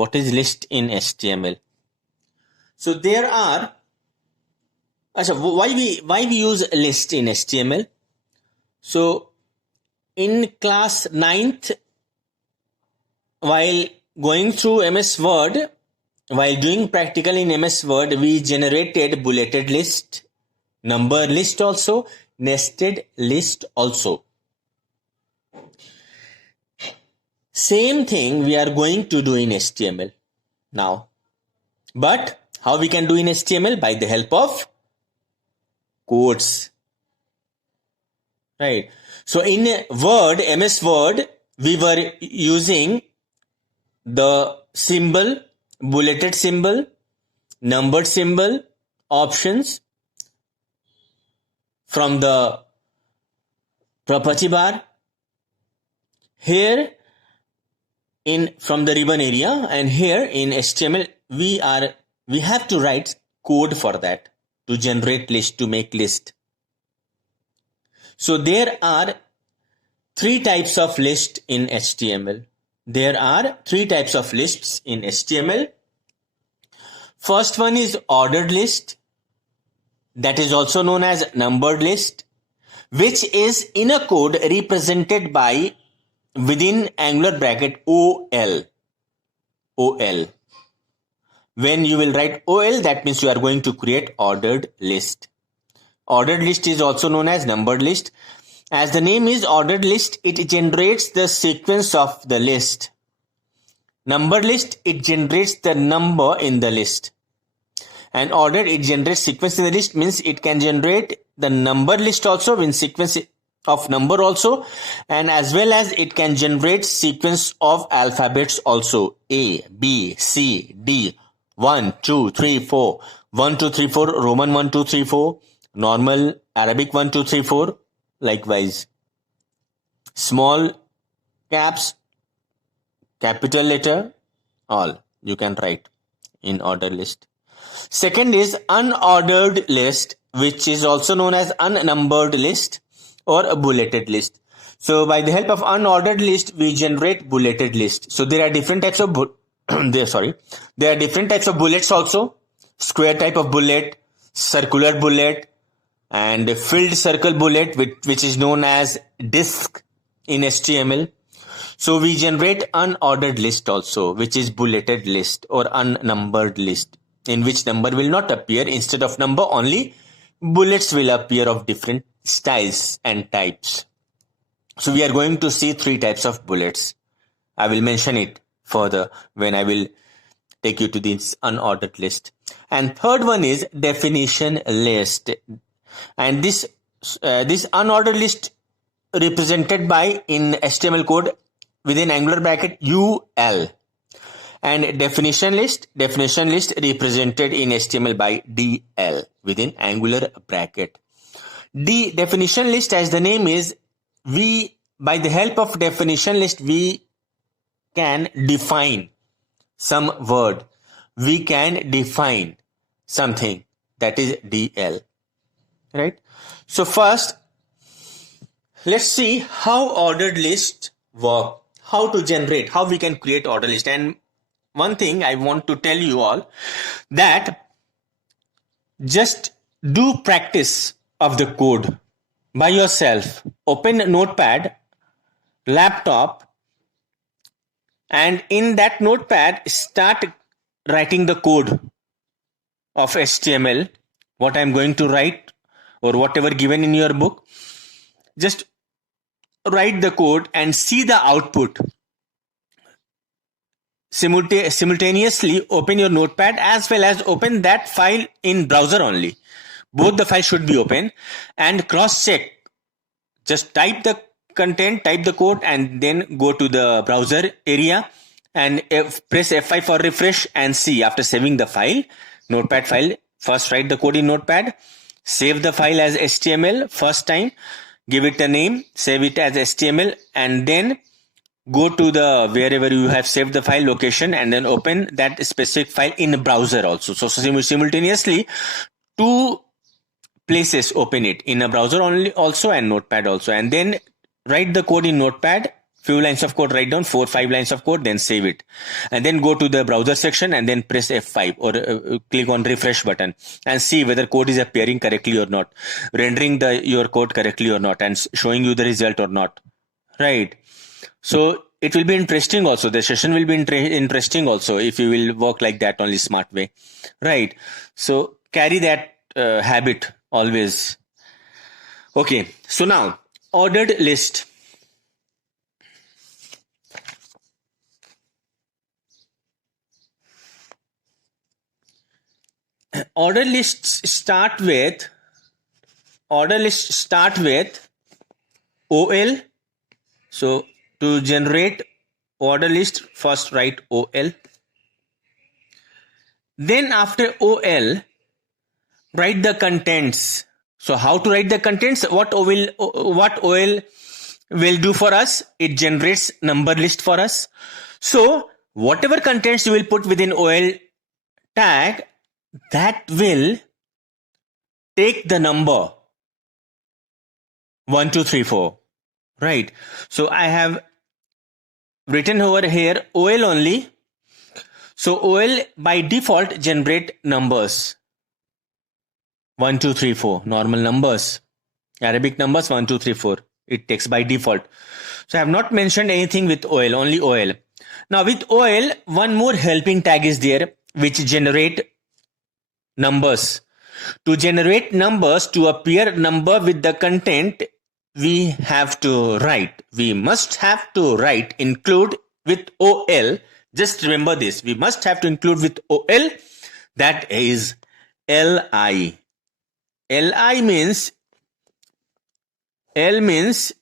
What is list in HTML? So there are, why we use list in HTML? So in class 9th, while going through MS Word, while doing practical in MS Word, we generated bulleted list, number list also, nested list also. Same thing we are going to do in HTML now. But how we can do in HTML? By the help of quotes. Right. So in Word, MS Word, we were using the symbol, bulleted symbol, numbered symbol, options from the property bar. Here from the ribbon area, and here in HTML we have to write code for that to generate list, to make list. So there are 3 types of list in HTML. There are 3 types of lists in HTML. First one is ordered list, that is also known as numbered list, which is in a code represented by within angular bracket OL. When you will write OL, that means you are going to create ordered list. Ordered list is also known as numbered list. As the name is ordered list, it generates the sequence of the list. Numbered list, it generates the number in the list. And ordered, it generates sequence in the list, means it can generate the number list also in sequence of number also, and as well as it can generate sequence of alphabets also. A, B, C, D, 1, 2, 3, 4, 1, 2, 3, 4, Roman 1, 2, 3, 4, normal Arabic 1, 2, 3, 4, likewise. Small caps, capital letter, all you can write in ordered list. Second is unordered list, which is also known as unnumbered list or a bulleted list. So by the help of unordered list, we generate bulleted list. So there are different types of there are different types of bullets also. Square type of bullet, circular bullet, and filled circle bullet, which is known as disk in HTML. So we generate unordered list also, which is bulleted list or unnumbered list, in which number will not appear. Instead of number, only bullets will appear of different styles and types. So we are going to see 3 types of bullets. I will mention it further when I will take you to this unordered list. And third one is definition list. And this unordered list represented by in HTML code within angular bracket UL. And definition list represented in HTML by DL within angular bracket. Definition list, as the name is, by the help of definition list, we can define some word. We can define something, that is DL. Right? So first, let's see how ordered list work, how to generate, how we can create ordered list. And one thing I want to tell you all, that just do practice of the code by yourself. Open Notepad, laptop, and in that Notepad start writing the code of HTML, what I'm going to write or whatever given in your book. Just write the code and see the output. Simultaneously open your Notepad as well as open that file in browser only. Both the files should be open and cross check. Just type the content, type the code, and then go to the browser area and press F5 for refresh and see. After saving the file, Notepad file, first write the code in Notepad, save the file as HTML first time, give it a name, save it as HTML, and then go to the wherever you have saved the file location and then open that specific file in a browser also. So simultaneously 2 places open it, in a browser only also and Notepad also, and then write the code in Notepad few lines of code, write down 4-5 lines of code, then save it, and then go to the browser section and then press F5 or click on refresh button and see whether code is appearing correctly or not, rendering your code correctly or not, and showing you the result or not, right? So it will be interesting also, the session will be interesting also if you will work like that, only smart way, right? So carry that habit always. Okay, so now ordered list. Order lists start with OL. So to generate order list, first write OL. Then after OL, write the contents. So how to write the contents? What OL will do for us? It generates number list for us. So whatever contents you will put within OL tag, that will take the number 1, 2, 3, 4, right? So I have written over here OL only. So OL by default generate numbers 1, 2, 3, 4, normal numbers, Arabic numbers 1, 2, 3, 4. It takes by default. So I have not mentioned anything with OL, only OL. Now with OL, one more helping tag is there which generate numbers. To generate numbers, to appear number with the content, we must have to write include with OL. Just remember this, we must have to include with OL, that is LI. LI means, L means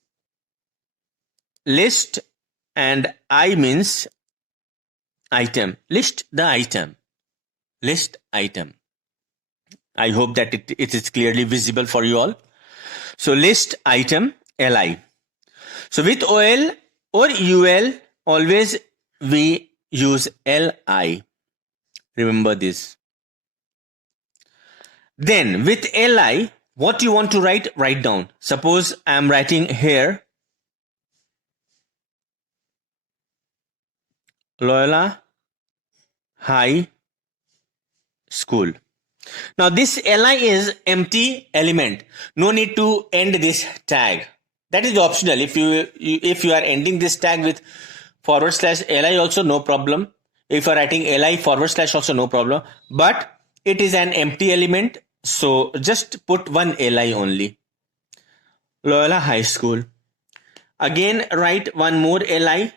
list and I means item. List item. I hope that it is clearly visible for you all. So list item LI. So with OL or UL, always we use LI. Remember this. Then with LI, what you want to write down. Suppose I am writing here Loyola High School. Now this LI is empty element. No need to end this tag. That is optional. If you are ending this tag with /LI also, no problem. If you are writing LI / also, no problem. But it is an empty element, so just put one LI only. Loyola High School. Again write one more LI.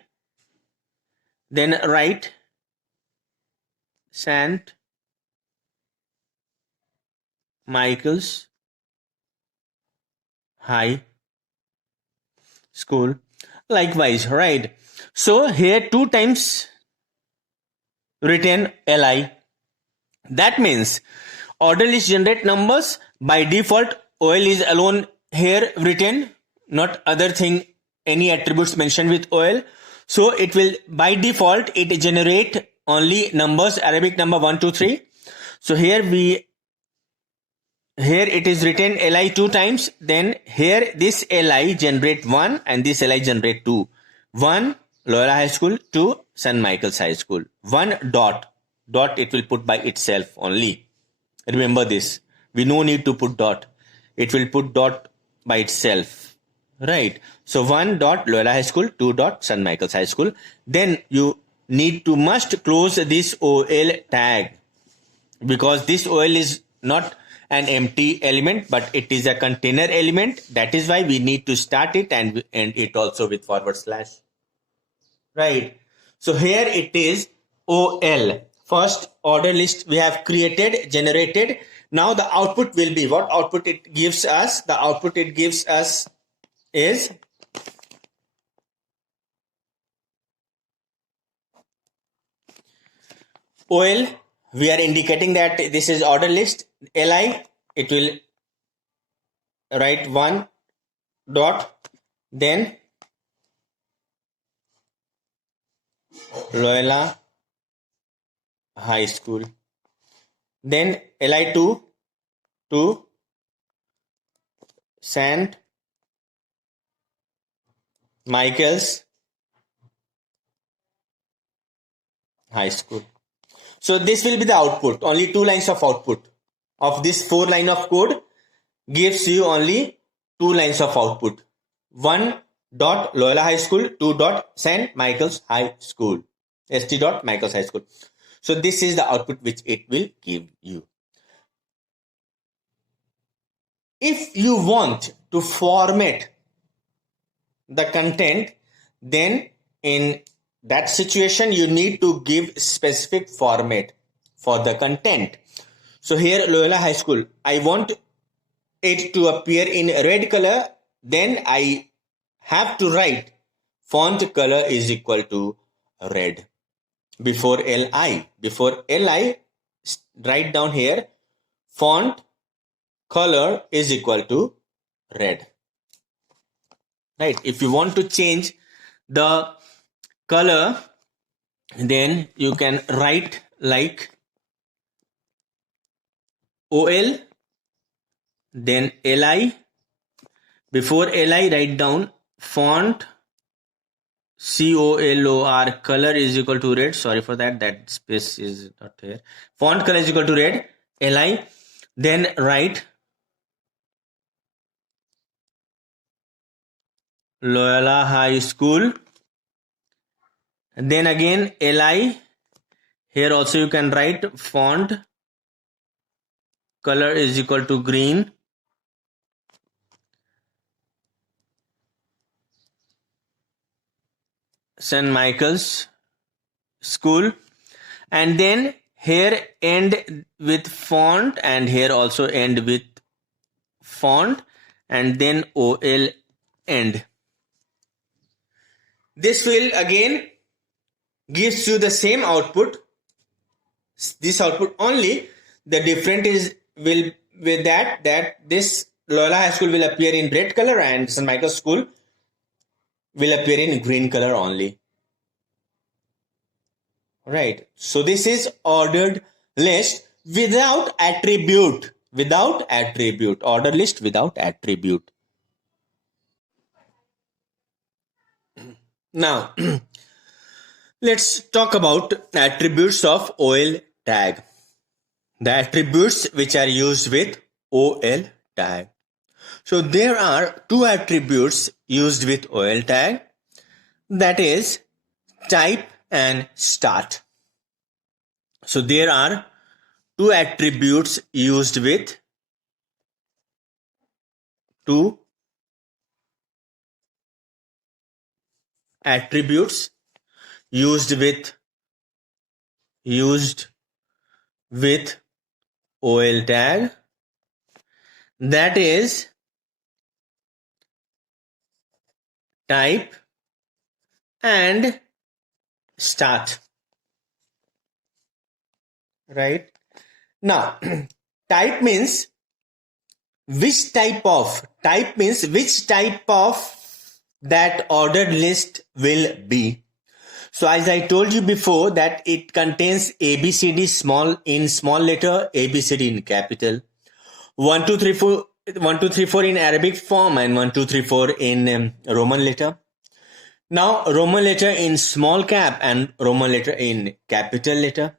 Then write St. Michael's High School. Likewise, right? So here 2 times written LI. That means order list generate numbers. By default, OL is alone here written, not other thing, any attributes mentioned with OL. So it will, by default, it generate only numbers, Arabic number 1, 2, 3. So here it is written LI 2 times. Then here this LI generate 1 and this LI generate 2. 1 Loyola High School, 2 St. Michael's High School. 1 dot it will put by itself only. Remember this. We no need to put dot. It will put dot by itself. Right. So 1 dot Loyola High School, 2 dot St. Michael's High School. Then you must close this OL tag, because this OL is not an empty element, but it is a container element. That is why we need to start it and end it also with /. Right. So here it is OL. First order list we have created, generated. Now the output will be what output it gives us. The output it gives us is OL. We are indicating that this is order list. LI, it will write 1 dot, then Loyola High School. Then LI2 to St. Michael's High School. So this will be the output. Only 2 lines of output. Of this 4 line of code gives you only 2 lines of output. 1 dot Loyola High School, 2 dot St. Michael's High School. St. dot Michael's High School. So this is the output which it will give you. If you want to format the content, then in that situation you need to give specific format for the content. So here Loyola High School, I want it to appear in red color, then I have to write font color is equal to red before li. Before li, write down here font color is equal to red. Right? If you want to change the color, then you can write like OL, then LI. Before LI, write down font COLOR color is equal to red. Sorry for that. That space is not here. Font color is equal to red. LI. Then write Loyola High School. And then again LI. Here also you can write font color is equal to green. St. Michael's School. And then here end with font and here also end with font and then OL end. This will again gives you the same output. This output only. The difference is will with that this Loyola High School will appear in red color and St. Michael's School will appear in green color only. Right. So this is ordered list without attribute. Without attribute. Order list without attribute. Now, let's talk about attributes of OL tag. The attributes which are used with OL tag. So there are 2 attributes used with OL tag, that is type and start. So there are 2 attributes used with 2 attributes used with OL tag, that is type and start. Right? Now, type means which type of that ordered list will be. So as I told you before that it contains ABCD small in small letter, ABCD in capital, 1 2 3 4 in Arabic form and 1 2 3 4 in Roman letter. Now Roman letter in small cap and Roman letter in capital letter.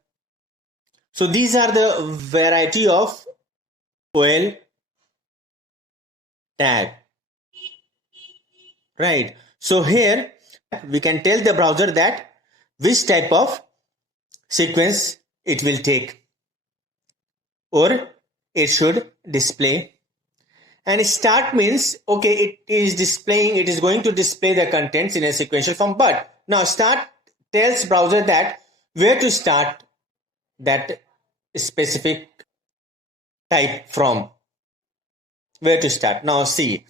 So these are the variety of OL tag. Right. So here we can tell the browser that which type of sequence it will take or it should display. And start means, okay, it is going to display the contents in a sequential form. But now start tells browser that where to start that specific type from. Where to start. Now see,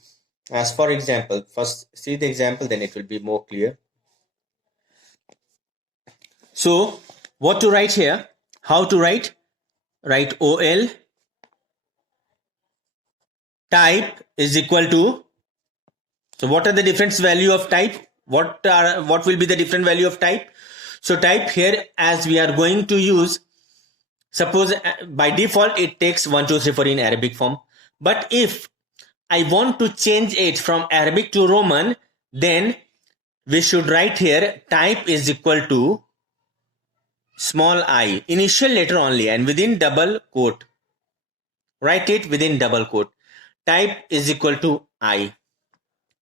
as for example, first see the example, then it will be more clear. So what to write here? How to write? Write OL type is equal to. So what are the different value of type? What will be the different value of type? So type here, as we are going to use, suppose by default it takes 1 2 3 4 in Arabic form. But if I want to change it from Arabic to Roman, then we should write here type is equal to small I, initial letter only, and within double quote. Write it within double quote. Type is equal to I,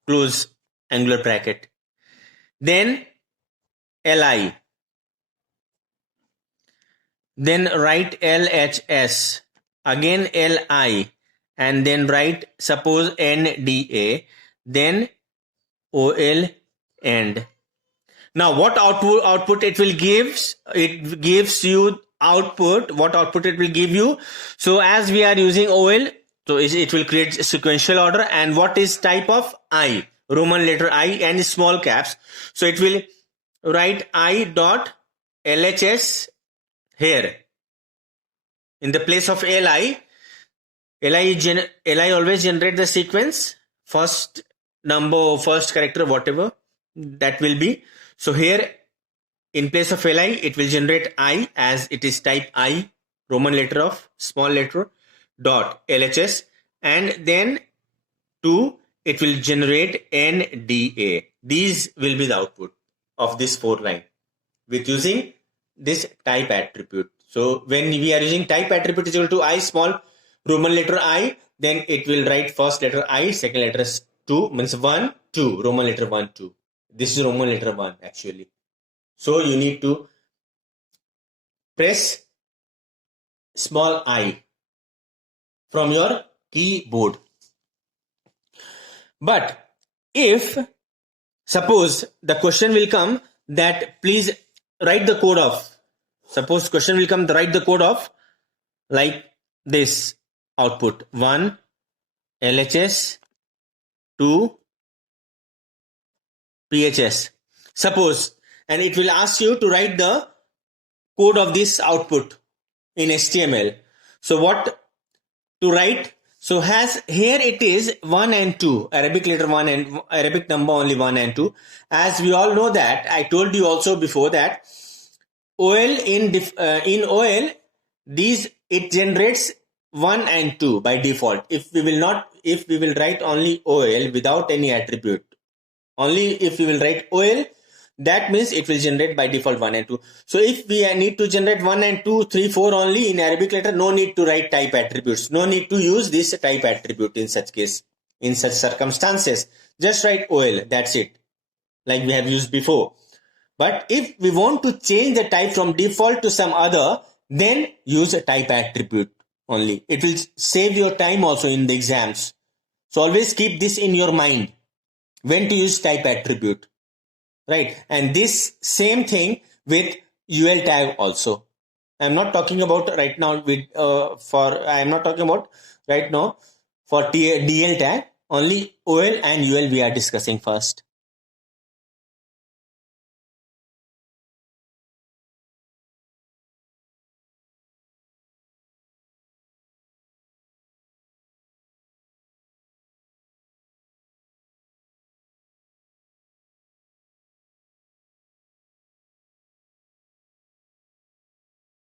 close angular bracket. Then LI. Then write LHS. Again LI. And then write, suppose NDA. Then OL end. Now what output it will gives? It gives you output. What output it will give you? So as we are using OL, so it will create sequential order. And what is type of I? Roman letter I and small caps. So it will write I dot LHS here. In the place of LI, LI always generate the sequence, first number, first character, whatever that will be. So here, in place of LI, it will generate I as it is type I, Roman letter of small letter, dot LHS, and then 2, it will generate NDA. These will be the output of this 4 line with using this type attribute. So when we are using type attribute is equal to I small Roman letter I, then it will write first letter I, second letter 2, means 1, 2, Roman letter 1, 2. This is Roman letter 1 actually. So you need to press small I from your keyboard. But if suppose the question will come that please write the code of, suppose question will come, write the code of like this output 1 LHS 2 PHS, suppose, and it will ask you to write the code of this output in HTML. So what to write? So has here it is 1 and 2, Arabic letter 1 and Arabic number only 1 and 2. As we all know that, I told you also before that OL in OL these it generates 1 and 2 by default. If we will write only OL without any attribute, only if we will write OL, that means it will generate by default 1 and 2. So if we need to generate 1 and 2, 3, 4 only in Arabic letter, no need to write type attributes. No need to use this type attribute in such case, in such circumstances. Just write OL, that's it. Like we have used before. But if we want to change the type from default to some other, then use a type attribute only. It will save your time also in the exams. So always keep this in your mind. When to use type attribute, right? And this same thing with UL tag also. I'm not talking about right now with I'm not talking about right now for DL tag. Only OL and UL we are discussing first.